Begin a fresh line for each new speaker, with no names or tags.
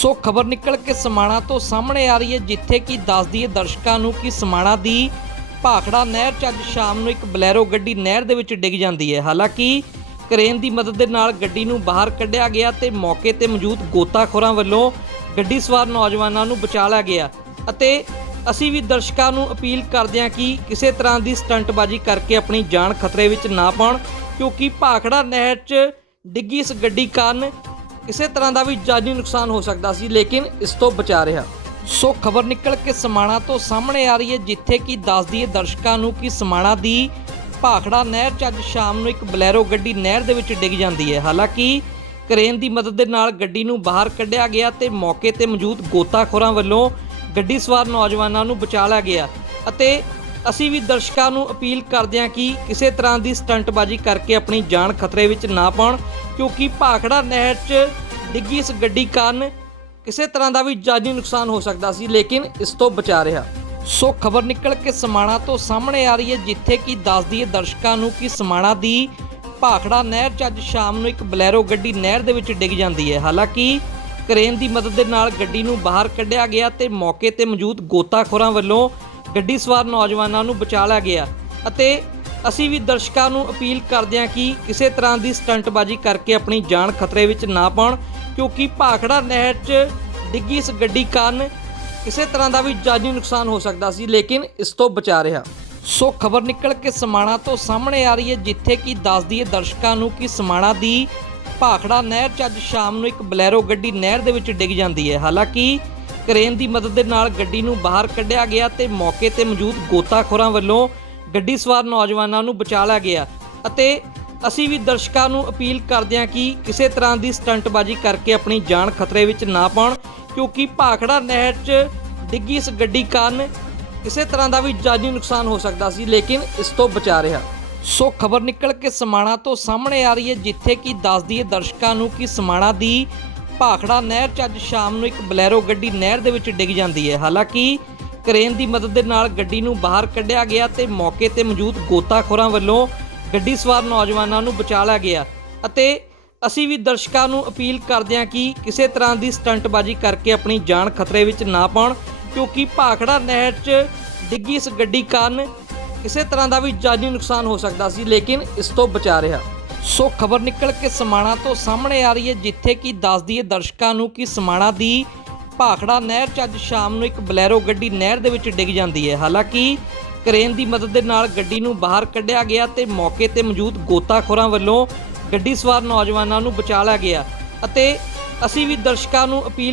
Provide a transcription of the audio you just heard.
ਸੋ ਖਬਰ ਨਿਕਲ ਕੇ ਸਮਾਣਾ ਤੋਂ ਸਾਹਮਣੇ ਆ ਰਹੀ ਹੈ, ਜਿੱਥੇ ਕਿ ਦੱਸਦੀ ਹੈ ਦਰਸ਼ਕਾਂ ਨੂੰ ਕਿ ਸਮਾਣਾ ਦੀ ਭਾਖੜਾ ਨਹਿਰ 'ਚ ਅੱਜ ਸ਼ਾਮ ਨੂੰ ਇੱਕ ਬਲੈਰੋ ਗੱਡੀ ਨਹਿਰ ਦੇ ਵਿੱਚ ਡਿੱਗ ਜਾਂਦੀ ਹੈ। ਹਾਲਾਂਕਿ ਕ੍ਰੇਨ ਦੀ ਮਦਦ ਦੇ ਨਾਲ ਗੱਡੀ ਨੂੰ ਬਾਹਰ ਕੱਢਿਆ ਗਿਆ ਤੇ ਮੌਕੇ ਤੇ ਮੌਜੂਦ ਗੋਤਾਖੋਰਾਂ ਵੱਲੋਂ ਗੱਡੀ ਸਵਾਰ ਨੌਜਵਾਨਾਂ ਨੂੰ ਬਚਾ ਲਿਆ ਗਿਆ ਅਤੇ ਅਸੀਂ ਵੀ ਦਰਸ਼ਕਾਂ ਨੂੰ ਅਪੀਲ ਕਰਦੇ ਹਾਂ ਕਿ ਕਿਸੇ ਤਰ੍ਹਾਂ ਦੀ ਸਟੰਟਬਾਜ਼ੀ ਕਰਕੇ ਆਪਣੀ ਜਾਨ ਖਤਰੇ ਵਿੱਚ ਨਾ ਪਾਉਣ, ਕਿਉਂਕਿ ਭਾਖੜਾ ਨਹਿਰ 'ਚ ਡਿੱਗੀ ਇਸ ਗੱਡੀ ਕਾਰਨ ਕਿਸੇ ਤਰ੍ਹਾਂ ਦਾ ਵੀ ਜਾਨੀ ਨੁਕਸਾਨ ਹੋ ਸਕਦਾ ਸੀ, ਲੇਕਿਨ ਇਸ ਤੋਂ ਬਚਾ ਰਿਹਾ। ਸੋ ਖਬਰ ਨਿਕਲ ਕੇ ਸਮਾਣਾ ਤੋਂ ਸਾਹਮਣੇ ਆ ਰਹੀ ਹੈ, ਜਿੱਥੇ ਕਿ ਦੱਸਦੀ ਹੈ ਦਰਸ਼ਕਾਂ ਨੂੰ ਕਿ ਸਮਾਣਾ ਦੀ ਭਾਖੜਾ ਨਹਿਰ 'ਚ ਅੱਜ ਸ਼ਾਮ ਨੂੰ ਇੱਕ ਬਲੈਰੋ ਗੱਡੀ ਨਹਿਰ ਦੇ ਵਿੱਚ ਡਿੱਗ ਜਾਂਦੀ ਹੈ। ਹਾਲਾਂਕਿ ਕ੍ਰੇਨ ਦੀ ਮਦਦ ਦੇ ਨਾਲ ਗੱਡੀ ਨੂੰ ਬਾਹਰ ਕੱਢਿਆ ਗਿਆ ਤੇ ਮੌਕੇ ਤੇ ਮੌਜੂਦ ਗੋਤਾਖੋਰਾਂ ਵੱਲੋਂ ਗੱਡੀ ਸਵਾਰ ਨੌਜਵਾਨਾਂ ਨੂੰ ਬਚਾ ਲਿਆ ਗਿਆ ਅਤੇ ਅਸੀਂ ਵੀ ਦਰਸ਼ਕਾਂ ਨੂੰ ਅਪੀਲ ਕਰਦੇ ਹਾਂ ਕਿ ਕਿਸੇ ਤਰ੍ਹਾਂ ਦੀ ਸਟੰਟਬਾਜ਼ੀ ਕਰਕੇ ਆਪਣੀ ਜਾਨ ਖਤਰੇ ਵਿੱਚ ਨਾ ਪਾਉਣ। ਕਿਉਂਕਿ ਭਾਖੜਾ ਨਹਿਰ 'ਚ ਡਿੱਗੀ ਇਸ ਗੱਡੀ ਕਾਰਨ ਕਿਸੇ ਤਰ੍ਹਾਂ ਦਾ ਵੀ ਜਾਨੀ ਨੁਕਸਾਨ ਹੋ ਸਕਦਾ ਸੀ, ਲੇਕਿਨ ਇਸ ਤੋਂ ਬਚਾ ਰਿਹਾ। ਸੋ ਖਬਰ ਨਿਕਲ ਕੇ ਸਮਾਣਾ ਤੋਂ ਸਾਹਮਣੇ ਆ ਰਹੀ ਹੈ, ਜਿੱਥੇ ਕਿ ਦੱਸਦੀ ਹੈ ਦਰਸ਼ਕਾਂ ਨੂੰ ਕਿ ਸਮਾਣਾ ਦੀ ਭਾਖੜਾ ਨਹਿਰ 'ਚ ਅੱਜ ਸ਼ਾਮ ਨੂੰ ਇੱਕ ਬਲੈਰੋ ਗੱਡੀ ਨਹਿਰ ਦੇ ਵਿੱਚ ਡਿੱਗ ਜਾਂਦੀ ਹੈ। ਹਾਲਾਂਕਿ ਕ੍ਰੇਨ ਦੀ ਮਦਦ ਦੇ ਨਾਲ ਗੱਡੀ ਨੂੰ ਬਾਹਰ ਕੱਢਿਆ ਗਿਆ ਤੇ ਮੌਕੇ ਤੇ ਮੌਜੂਦ ਗੋਤਾਖੋਰਾਂ ਵੱਲੋਂ ਗੱਡੀ ਸਵਾਰ ਨੌਜਵਾਨਾਂ ਨੂੰ ਬਚਾ ਲਿਆ ਗਿਆ ਅਤੇ ਅਸੀਂ ਵੀ ਦਰਸ਼ਕਾਂ ਨੂੰ ਅਪੀਲ ਕਰਦੇ ਹਾਂ ਕਿ ਕਿਸੇ ਤਰ੍ਹਾਂ ਦੀ ਸਟੰਟਬਾਜ਼ੀ ਕਰਕੇ ਆਪਣੀ ਜਾਨ ਖਤਰੇ ਵਿੱਚ ਨਾ ਪਾਉਣ, ਕਿਉਂਕਿ ਭਾਖੜਾ ਨਹਿਰ 'ਚ ਡਿੱਗੀ ਇਸ ਗੱਡੀ ਕਾਰਨ ਕਿਸੇ ਤਰ੍ਹਾਂ ਦਾ ਵੀ ਜਾਨੀ ਨੁਕਸਾਨ ਹੋ ਸਕਦਾ ਸੀ, ਲੇਕਿਨ ਇਸ ਤੋਂ ਬਚਾ ਰਿਹਾ। ਸੋ ਖਬਰ ਨਿਕਲ ਕੇ ਸਮਾਣਾ ਤੋਂ ਸਾਹਮਣੇ ਆ ਰਹੀ ਹੈ, ਜਿੱਥੇ ਕਿ ਦੱਸਦੀ ਹੈ ਦਰਸ਼ਕਾਂ ਨੂੰ ਕਿ ਸਮਾਣਾ ਦੀ ਭਾਖੜਾ ਨਹਿਰ 'ਚ ਅੱਜ ਸ਼ਾਮ ਨੂੰ ਇੱਕ ਬਲੈਰੋ ਗੱਡੀ ਨਹਿਰ ਦੇ ਵਿੱਚ ਡਿੱਗ ਜਾਂਦੀ ਹੈ। ਹਾਲਾਂਕਿ ਕਰੇਨ ਦੀ ਮਦਦ ਦੇ ਨਾਲ ਗੱਡੀ ਨੂੰ ਬਾਹਰ ਕੱਢਿਆ ਗਿਆ ਤੇ ਮੌਕੇ ਤੇ ਮੌਜੂਦ ਗੋਤਾਖੋਰਾਂ ਵੱਲੋਂ ਗੱਡੀ ਸਵਾਰ ਨੌਜਵਾਨਾਂ ਨੂੰ ਬਚਾ ਲਿਆ ਗਿਆ ਅਤੇ ਅਸੀਂ ਵੀ ਦਰਸ਼ਕਾਂ ਨੂੰ ਅਪੀਲ ਕਰਦੇ ਹਾਂ ਕਿ ਕਿਸੇ ਤਰ੍ਹਾਂ ਦੀ ਸਟੰਟਬਾਜ਼ੀ ਕਰਕੇ ਆਪਣੀ ਜਾਨ ਖਤਰੇ ਵਿੱਚ ਨਾ ਪਾਉਣ, ਕਿਉਂਕਿ ਭਾਖੜਾ ਨਹਿਰ 'ਚ ਡਿੱਗੀ ਇਸ ਗੱਡੀ ਕਾਰਨ ਕਿਸੇ ਤਰ੍ਹਾਂ ਦਾ ਵੀ ਜਾਨੀ ਨੁਕਸਾਨ ਹੋ ਸਕਦਾ ਸੀ, ਲੇਕਿਨ ਇਸ ਤੋਂ ਬਚਾ ਰਿਹਾ। ਸੋ ਖਬਰ ਨਿਕਲ ਕੇ ਸਮਾਣਾ ਤੋਂ ਸਾਹਮਣੇ ਆ ਰਹੀ ਹੈ, ਜਿੱਥੇ ਕਿ ਦੱਸਦੀ ਹੈ ਦਰਸ਼ਕਾਂ ਨੂੰ ਕਿ ਸਮਾਣਾ ਦੀ ਭਾਖੜਾ ਨਹਿਰ 'ਚ ਅੱਜ ਸ਼ਾਮ ਨੂੰ ਇੱਕ ਬਲੈਰੋ ਗੱਡੀ ਨਹਿਰ ਦੇ ਵਿੱਚ ਡਿੱਗ ਜਾਂਦੀ ਹੈ। ਹਾਲਾਂਕਿ ਕਰੇਨ ਦੀ ਮਦਦ ਦੇ ਨਾਲ ਗੱਡੀ ਨੂੰ ਬਾਹਰ ਕੱਢਿਆ ਗਿਆ ਤੇ ਮੌਕੇ ਤੇ ਮੌਜੂਦ ਗੋਤਾਖੋਰਾਂ ਵੱਲੋਂ ਗੱਡੀ ਸਵਾਰ ਨੌਜਵਾਨਾਂ ਨੂੰ ਬਚਾ ਲਿਆ ਗਿਆ। ਅਤੇ ਅਸੀਂ ਵੀ ਦਰਸ਼ਕਾਂ ਨੂੰ ਅਪੀਲ ਕਰਦੇ ਹਾਂ ਕਿ ਕਿਸੇ ਤਰ੍ਹਾਂ ਦੀ ਸਟੰਟਬਾਜ਼ੀ ਕਰਕੇ ਆਪਣੀ ਜਾਨ ਖਤਰੇ ਵਿੱਚ ਨਾ ਪਾਉਣ, ਕਿਉਂਕਿ ਭਾਖੜਾ ਨਹਿਰ 'ਚ ਡਿੱਗੀ ਇਸ ਗੱਡੀ ਕਾਰਨ ਕਿਸੇ ਤਰ੍ਹਾਂ ਦਾ ਵੀ ਜਾਨੀ ਨੁਕਸਾਨ ਹੋ ਸਕਦਾ ਸੀ, ਲੇਕਿਨ ਇਸ ਤੋਂ ਬਚਾ ਰਿਹਾ। ਸੋ ਖਬਰ ਨਿਕਲ ਕੇ ਸਮਾਣਾ ਤੋਂ ਸਾਹਮਣੇ ਆ ਰਹੀ ਹੈ, ਜਿੱਥੇ ਕਿ ਦੱਸਦੀ ਹੈ ਦਰਸ਼ਕਾਂ ਨੂੰ ਕਿ ਸਮਾਣਾ ਦੀ ਭਾਖੜਾ ਨਹਿਰ 'ਚ ਅੱਜ ਸ਼ਾਮ ਨੂੰ ਇੱਕ ਬਲੈਰੋ ਗੱਡੀ ਨਹਿਰ ਦੇ ਵਿੱਚ ਡਿੱਗ ਜਾਂਦੀ ਹੈ। ਹਾਲਾਂਕਿ ਕ੍ਰੇਨ ਦੀ ਮਦਦ ਦੇ ਨਾਲ ਗੱਡੀ ਨੂੰ ਬਾਹਰ ਕੱਢਿਆ ਗਿਆ ਤੇ ਮੌਕੇ ਤੇ ਮੌਜੂਦ ਗੋਤਾਖੋਰਾਂ ਵੱਲੋਂ ਗੱਡੀ ਸਵਾਰ ਨੌਜਵਾਨਾਂ ਨੂੰ ਬਚਾ ਲਿਆ ਗਿਆ ਅਤੇ ਅਸੀਂ ਵੀ ਦਰਸ਼ਕਾਂ ਨੂੰ ਅਪੀਲ